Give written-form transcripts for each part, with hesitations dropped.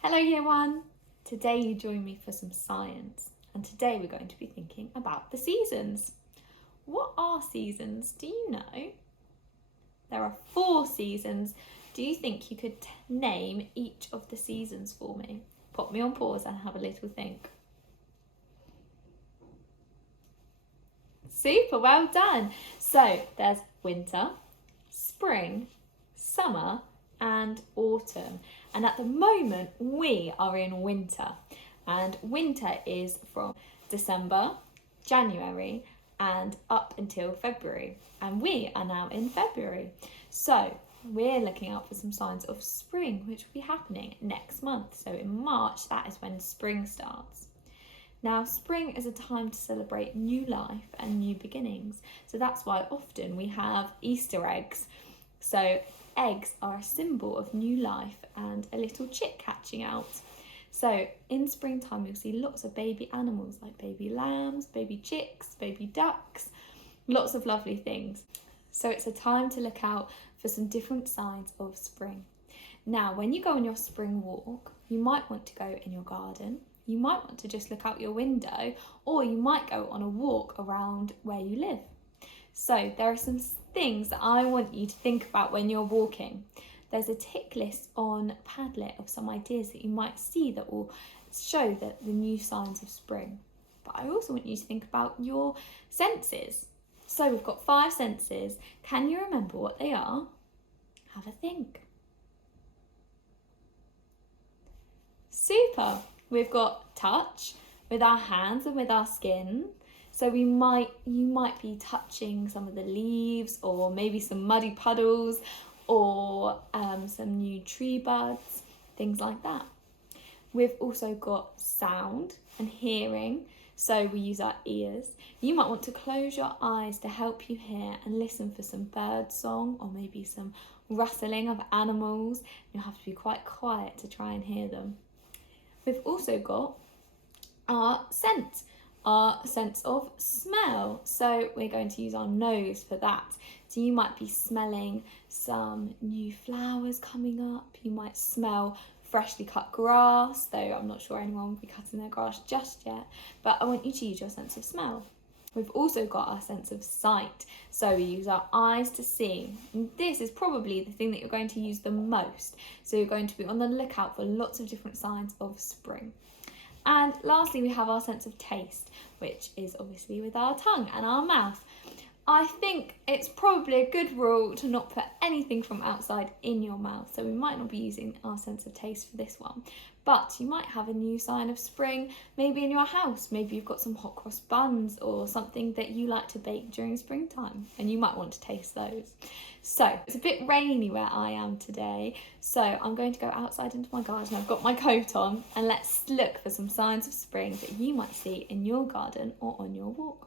Hello Year 1! Today you join me for some science, and today we're going to be thinking about the seasons. What are seasons? Do you know? There are 4 seasons. Do you think you could name each of the seasons for me? Pop me on pause and have a little think. Super, well done! So there's winter, spring, summer and autumn, and at the moment we are in winter, and winter is from December, January and up until February, and we are now in February, so we're looking out for some signs of spring, which will be happening next month. So in March, that is when spring starts. Now, spring is a time to celebrate new life and new beginnings, so that's why often we have Easter eggs. So eggs are a symbol of new life and a little chick hatching out. So in springtime you'll see lots of baby animals like baby lambs, baby chicks, baby ducks, lots of lovely things. So it's a time to look out for some different signs of spring. Now when you go on your spring walk, you might want to go in your garden, you might want to just look out your window, or you might go on a walk around where you live. So there are some things that I want you to think about when you're walking. There's a tick list on Padlet of some ideas that you might see that will show that the new signs of spring. But I also want you to think about your senses. So we've got 5 senses. Can you remember what they are? Have a think. Super! We've got touch with our hands and with our skin. So you might be touching some of the leaves, or maybe some muddy puddles, or some new tree buds, things like that. We've also got sound and hearing, so we use our ears. You might want to close your eyes to help you hear and listen for some bird song, or maybe some rustling of animals. You'll have to be quite quiet to try and hear them. We've also got our sense of smell. So we're going to use our nose for that. So you might be smelling some new flowers coming up. You might smell freshly cut grass, though I'm not sure anyone will be cutting their grass just yet. But I want you to use your sense of smell. We've also got our sense of sight. So we use our eyes to see. And this is probably the thing that you're going to use the most. So you're going to be on the lookout for lots of different signs of spring. And lastly, we have our sense of taste, which is obviously with our tongue and our mouth. I think it's probably a good rule to not put anything from outside in your mouth, so we might not be using our sense of taste for this one. But you might have a new sign of spring, maybe in your house. Maybe you've got some hot cross buns or something that you like to bake during springtime, and you might want to taste those. So it's a bit rainy where I am today, so I'm going to go outside into my garden. I've got my coat on, and let's look for some signs of spring that you might see in your garden or on your walk.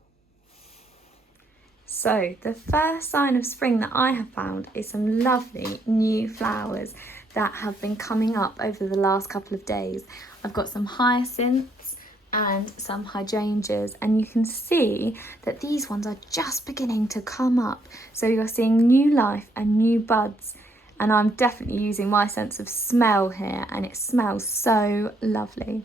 So the first sign of spring that I have found is some lovely new flowers that have been coming up over the last couple of days. I've got some hyacinths and some hydrangeas, and you can see that these ones are just beginning to come up. So you're seeing new life and new buds, and I'm definitely using my sense of smell here, and it smells so lovely.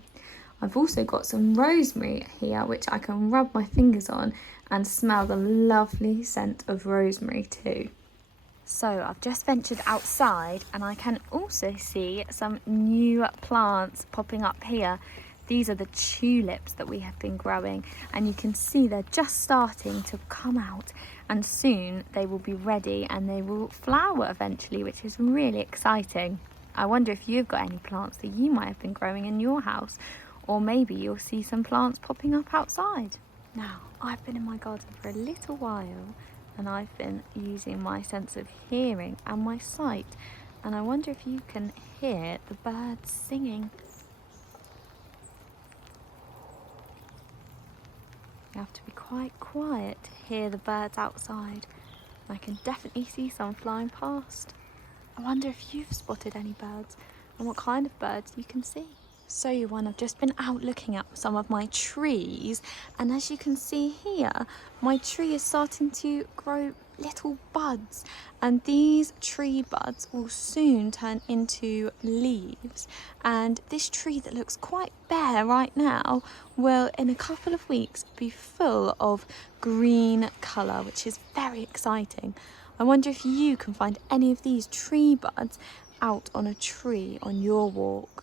I've also got some rosemary here, which I can rub my fingers on and smell the lovely scent of rosemary too. So I've just ventured outside, and I can also see some new plants popping up here. These are the tulips that we have been growing, and you can see they're just starting to come out, and soon they will be ready and they will flower eventually, which is really exciting. I wonder if you've got any plants that you might have been growing in your house, or maybe you'll see some plants popping up outside. Now, I've been in my garden for a little while, and I've been using my sense of hearing and my sight, and I wonder if you can hear the birds singing. You have to be quite quiet to hear the birds outside. I can definitely see some flying past. I wonder if you've spotted any birds and what kind of birds you can see. So year one, I've just been out looking at some of my trees, and as you can see here, my tree is starting to grow little buds, and these tree buds will soon turn into leaves. And this tree that looks quite bare right now will in a couple of weeks be full of green colour, which is very exciting. I wonder if you can find any of these tree buds out on a tree on your walk.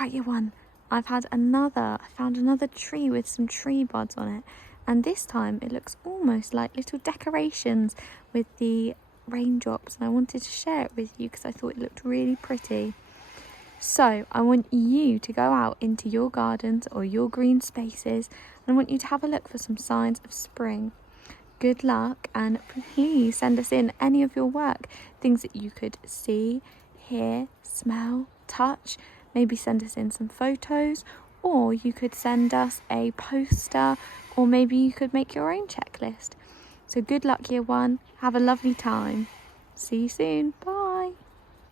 Right, year one, I found another tree with some tree buds on it, and this time it looks almost like little decorations with the raindrops, and I wanted to share it with you because I thought it looked really pretty. So I want you to go out into your gardens or your green spaces, and I want you to have a look for some signs of spring. Good luck, and please send us in any of your work, things that you could see, hear, smell, touch. Maybe send us in some photos, or you could send us a poster, or maybe you could make your own checklist. So good luck, year one. Have a lovely time. See you soon. Bye.